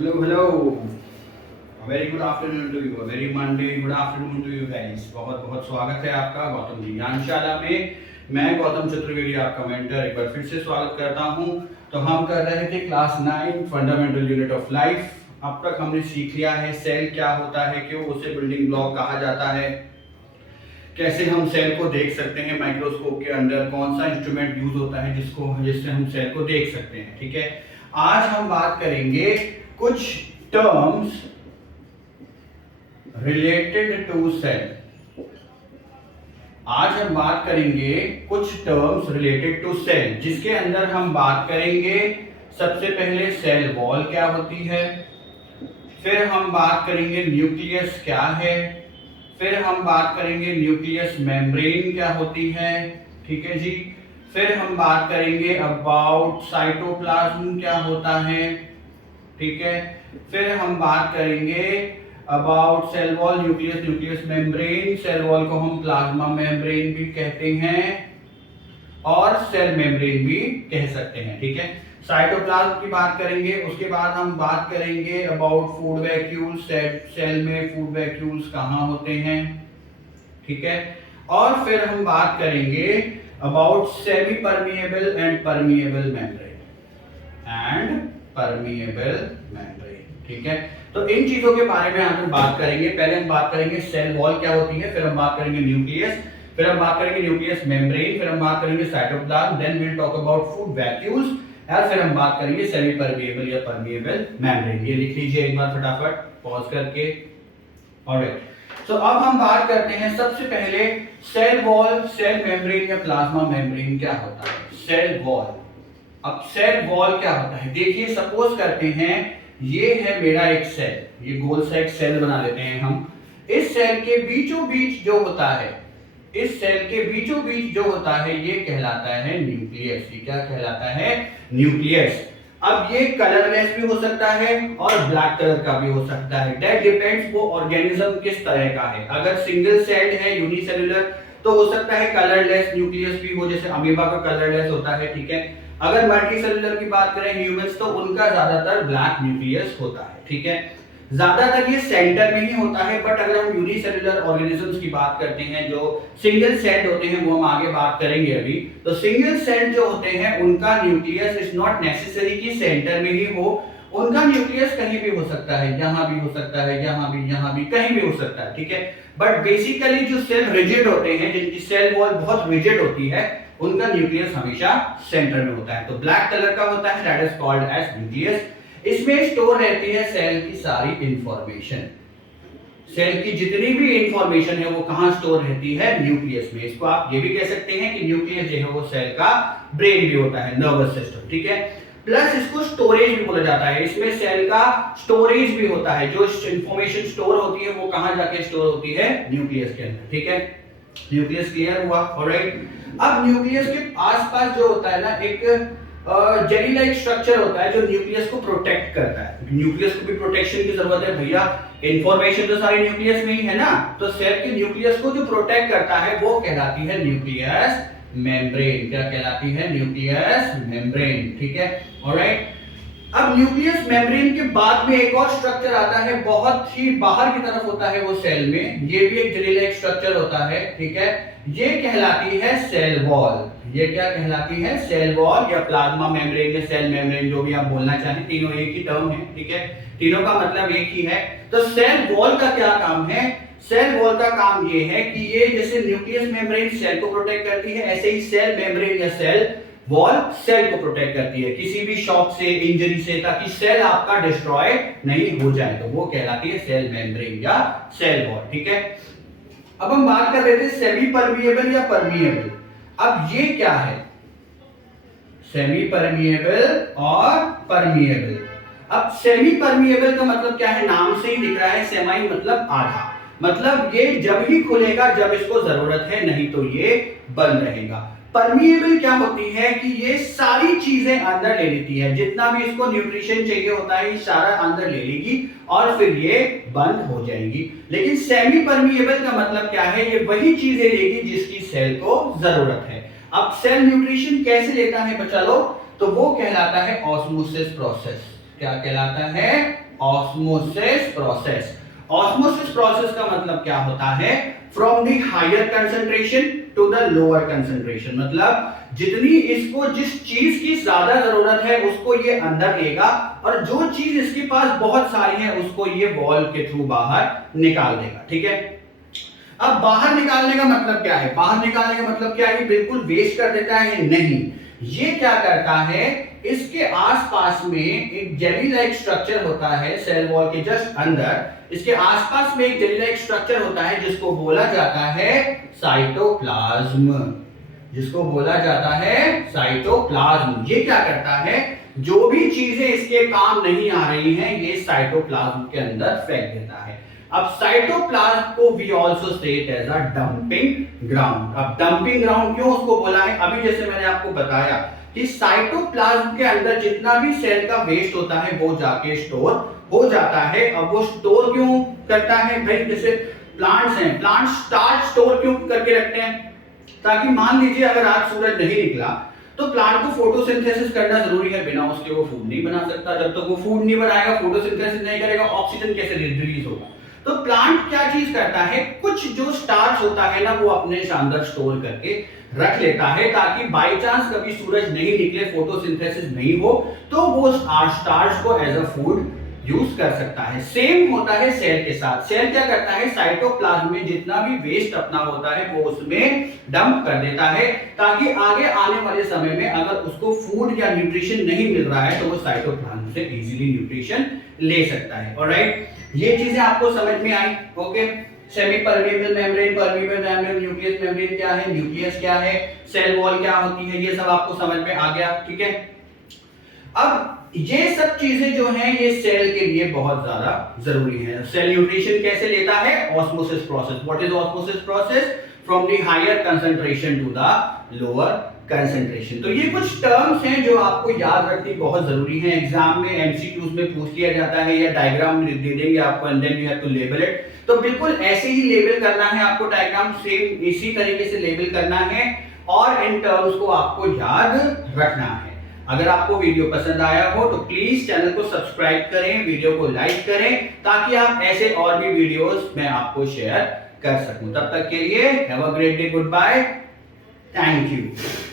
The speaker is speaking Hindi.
Hello. A very good afternoon to you. A very Monday good afternoon to you guys. बहुत बहुत स्वागत है आपका गौतम जी ज्ञानशाला में। मैं गौतम चतुर्वेदी आपका मेंटर एक बार फिर से स्वागत करता हूं। तो हम कर रहे थे class 9 fundamental unit of life. अब तक हमने सीख लिया है सेल क्या होता है, क्यों उसे बिल्डिंग ब्लॉक कहा जाता है, कैसे हम सेल को देख सकते हैं माइक्रोस्कोप के अंदर, कौन सा इंस्ट्रूमेंट यूज होता है जिससे हम सेल को देख सकते हैं। ठीक है, आज हम बात करेंगे कुछ टर्म्स रिलेटेड टू सेल। आज हम बात करेंगे कुछ टर्म्स रिलेटेड टू सेल, जिसके अंदर हम बात करेंगे सबसे पहले सेल वॉल क्या होती है, फिर हम बात करेंगे न्यूक्लियस क्या है, फिर हम बात करेंगे न्यूक्लियस मेम्ब्रेन क्या होती है। ठीक है जी, फिर हम बात करेंगे अबाउट साइटोप्लाज्म क्या होता है। ठीक है, फिर हम बात करेंगे about cell wall, nucleus membrane. Cell wall को हम प्लाज्मा मेम्ब्रेन भी कहते हैं और सेल मेम्ब्रेन भी कह सकते हैं। ठीक है, साइटोप्लाज्म की बात करेंगे, उसके बाद हम बात करेंगे अबाउट फूड वैक्यूल्स। सेल में फूड वैक्यूल्स कहाँ होते हैं। ठीक है, और फिर हम बात करेंगे about semi permeable and permeable membrane ठीक है, तो इन चीजों के बारे में हम बात करेंगे। पहले हम बात करेंगे सेल वॉल क्या होती है, फिर हम बात करेंगे न्यूक्लियस, फिर हम बात करेंगे न्यूक्लियस मेम्ब्रेन, फिर हम बात करेंगे cytoplasm, then we will talk about food vacuoles, और फिर हम बात करेंगे सेमी परमिएबल या परमिएबल मेम्ब्रेन। ये लिख लीजिए एक बार फटाफट पॉज करके। ऑलराइट, तो अब हम बात करते हैं सबसे पहले सेल वॉल, सेल मेम्ब्रेन या प्लाज्मा मेम्ब्रेन क्या होता है। सेल वॉल, अब सेल वॉल क्या होता है, देखिए सपोज करते हैं ये है मेरा एक सेल, ये गोल सा एक सेल बना लेते हैं हम। इस सेल के बीचों बीच जो होता है, इस सेल के बीचों बीच जो होता है ये कहलाता है न्यूक्लियस। ये क्या कहलाता है, न्यूक्लियस। अब ये कलरलेस भी हो सकता है और ब्लैक कलर का भी हो सकता है, दैट डिपेंड्स वो ऑर्गेनिज्म किस तरह का है। अगर सिंगल सेल्ड है यूनिसेलुलर तो हो सकता है कलरलेस न्यूक्लियस भी हो, जैसे अमीबा का कलरलेस होता है। ठीक है, अगर मल्टीसेलुलर की बात करें ह्यूमंस तो उनका ज्यादातर ब्लैक न्यूक्लियस होता है। ठीक है, ज्यादातर ये सेंटर में ही होता है, बट अगर हम यूनिसेलुलर ऑर्गेनिजम्स की बात करते हैं जो सिंगल सेल्ड होते हैं, वो हम आगे बात करेंगे अभी। तो सिंगल सेल्ड जो होते हैं उनका न्यूक्लियस इज नॉट नेसेसरी कि सेंटर में ही हो, उनका न्यूक्लियस कहीं भी हो सकता है, यहां भी हो सकता है, यहां भी कहीं भी हो सकता है। ठीक है, बट बेसिकली जो सेल रिजिड होते हैं, जिनकी सेल वॉल बहुत रिजिड होती है, उनका न्यूक्लियस हमेशा सेंटर में होता है। तो ब्लैक कलर का होता है, that is called as nucleus. इसमें स्टोर रहती है सेल की सारी इंफॉर्मेशन। सेल की जितनी भी इंफॉर्मेशन है वो कहां स्टोर रहती है, न्यूक्लियस में। इसको आप ये भी कह सकते हैं कि न्यूक्लियस जो है वो सेल का ब्रेन भी होता है, नर्वस सिस्टम। ठीक है, प्लस इसको स्टोरेज भी बोला जाता है। इसमें सेल का स्टोरेज भी होता है, जो इंफॉर्मेशन स्टोर होती है वो कहां जाके स्टोर होती है, न्यूक्लियस के अंदर। ठीक है, न्यूक्लियस क्लियर हुआ। ऑलराइट, अब न्यूक्लियस के आसपास जो होता है ना, एक जेली लाइक स्ट्रक्चर होता है जो न्यूक्लियस को प्रोटेक्ट करता है। न्यूक्लियस को भी प्रोटेक्शन की जरूरत है भैया, इंफॉर्मेशन तो सारी न्यूक्लियस में ही है ना। तो सेल के न्यूक्लियस को जो प्रोटेक्ट करता है वो कहलाती है न्यूक्लियस मेम्ब्रेन। क्या कहलाती है, न्यूक्लियस मेम्ब्रेन। ठीक है, ऑलराइट। अब न्यूक्लियस मेम्ब्रेन के बाद में एक और स्ट्रक्चर आता है, बहुत ही बाहर की तरफ होता है वो सेल में, ये भी एक जेली लाइक स्ट्रक्चर होता है। ठीक है, ये कहलाती है सेल वॉल। ये क्या कहलाती है, सेल वॉल या प्लाज्मा मेम्ब्रेन या सेल मेम्ब्रेन, जो भी आप बोलना चाहें, तीनों एक ही टर्म है। ठीक है, तीनों का मतलब एक ही है। तो सेल वॉल का क्या काम है, सेल वॉल का काम ये है कि ये जैसे न्यूक्लियस मेम्ब्रेन सेल को प्रोटेक्ट करती है, ऐसे ही सेल मेम्ब्रेन या सेल वॉल सेल को प्रोटेक्ट करती है किसी भी शॉक से, इंजरी से, ताकि सेल आपका डिस्ट्रॉय नहीं हो जाए। तो वो कहलाती है सेल मेम्ब्रेन या सेल वॉल। ठीक है, अब हम बात कर रहे थे सेमी परमिएबल या परमिएबल। अब ये क्या है, सेमी परमिएबल और परमिएबल। अब सेमी परमिएबल का मतलब क्या है, नाम से ही दिख रहा है, सेमी मतलब आधा, मतलब ये जब ही खुलेगा जब इसको जरूरत है, नहीं तो ये बंद रहेगा। परमिएबल क्या होती है कि ये सारी चीजें अंदर ले लेती है, जितना भी इसको न्यूट्रिशन चाहिए होता है ये सारा अंदर ले लेगी और फिर ये बंद हो जाएगी। लेकिन सेमी परमिएबल का मतलब क्या है, ये वही चीजें लेगी जिसकी सेल को जरूरत है। अब सेल न्यूट्रिशन कैसे लेता है बच्चा लोग, तो वो कहलाता है ऑस्मोसिस प्रोसेस। क्या कहलाता है, ऑस्मोसिस प्रोसेस। ऑस्मोसिस प्रोसेस का मतलब क्या होता है? From the higher concentration to the lower concentration, मतलब जितनी इसको जिस चीज की ज्यादा जरूरत है उसको ये अंदर लेगा और जो चीज इसके पास बहुत सारी है उसको ये वॉल के थ्रू बाहर निकाल देगा। ठीक है, अब बाहर निकालने का मतलब क्या है? बाहर निकालने का मतलब क्या है? बिल्कुल वेस्ट कर देता है? नहीं, ये क्या करता है, इसके आसपास में एक जेली लाइक स्ट्रक्चर होता है सेल वॉल के जस्ट अंदर, इसके आसपास में एक जेली लाइक स्ट्रक्चर होता है जिसको बोला जाता है साइटोप्लाज्म, जिसको बोला जाता है साइटोप्लाज्म। ये क्या करता है, जो भी चीजें इसके काम नहीं आ रही हैं ये साइटोप्लाज्म के अंदर फेंक देता है। अब साइटोप्लाज्म को we also state as a dumping ground. अब डंपिंग ग्राउंड क्यों उसको बोला है? अभी जैसे मैंने आपको बताया कि साइटोप्लाज्म के अंदर जितना भी सेल का वेस्ट होता है वो जाके स्टोर हो जाता है। अब वो स्टोर क्यों करता है भाई? जैसे प्लांट्स हैं, प्लांट स्टार्च स्टोर क्यों करके रखते हैं? ताकि मान लीजिए अगर आज सूरज नहीं निकला तो प्लांट को फोटोसिंथेसिस करना जरूरी है, बिना उसके वो फूड नहीं बना सकता। जब तक वो फूड नहीं बनाएगा, फोटोसिंथेसिस नहीं करेगा, ऑक्सीजन कैसे रिलीज होगा? तो प्लांट क्या चीज करता है, कुछ जो स्टार्च होता है ना वो अपने अंदर स्टोर करके रख लेता है ताकि बाय चांस कभी सूरज नहीं निकले, फोटोसिंथेसिस नहीं हो तो वो स्टार्च को एज अ फूड यूज कर सकता है। सेम होता है सेल के साथ। सेल क्या करता है, साइटोप्लाज्म में जितना भी वेस्ट अपना होता है वो उसमें डंप कर देता है ताकि आगे आने वाले समय में अगर उसको फूड या न्यूट्रिशन नहीं मिल रहा है तो वो साइटोप्लाज्म से इजीली न्यूट्रिशन ले सकता है। ऑलराइट, ये चीजें आपको समझ में आई? Okay, semi permeable membrane, permeable membrane, nucleus membrane क्या है, न्यूक्लियस क्या है, सेल वॉल क्या होती है, ये सब आपको समझ में आ गया। ठीक है, अब ये सब चीजें जो हैं ये सेल के लिए बहुत ज्यादा जरूरी है। सेल न्यूट्रिशन कैसे लेता है? Osmosis process. What is osmosis process? From the higher concentration to the lower concentration. तो ये कुछ टर्म्स हैं जो आपको याद रखनी बहुत जरूरी है। एग्जाम में एमसीक्यूज में पूछ लिया जाता है या डायग्राम दे देंगे आपको and then you have to label it. तो बिल्कुल ऐसे ही लेबल करना है आपको, डायग्राम सेम इसी तरीके से लेबल करना है और इन टर्म्स को आपको याद रखना है। अगर आपको वीडियो पसंद आया हो तो प्लीज चैनल को सब्सक्राइब करें, वीडियो को लाइक करें ताकि आप ऐसे और भी वीडियोस मैं आपको शेयर कर सकूं। तब तक के लिए have a great day, goodbye, thank you.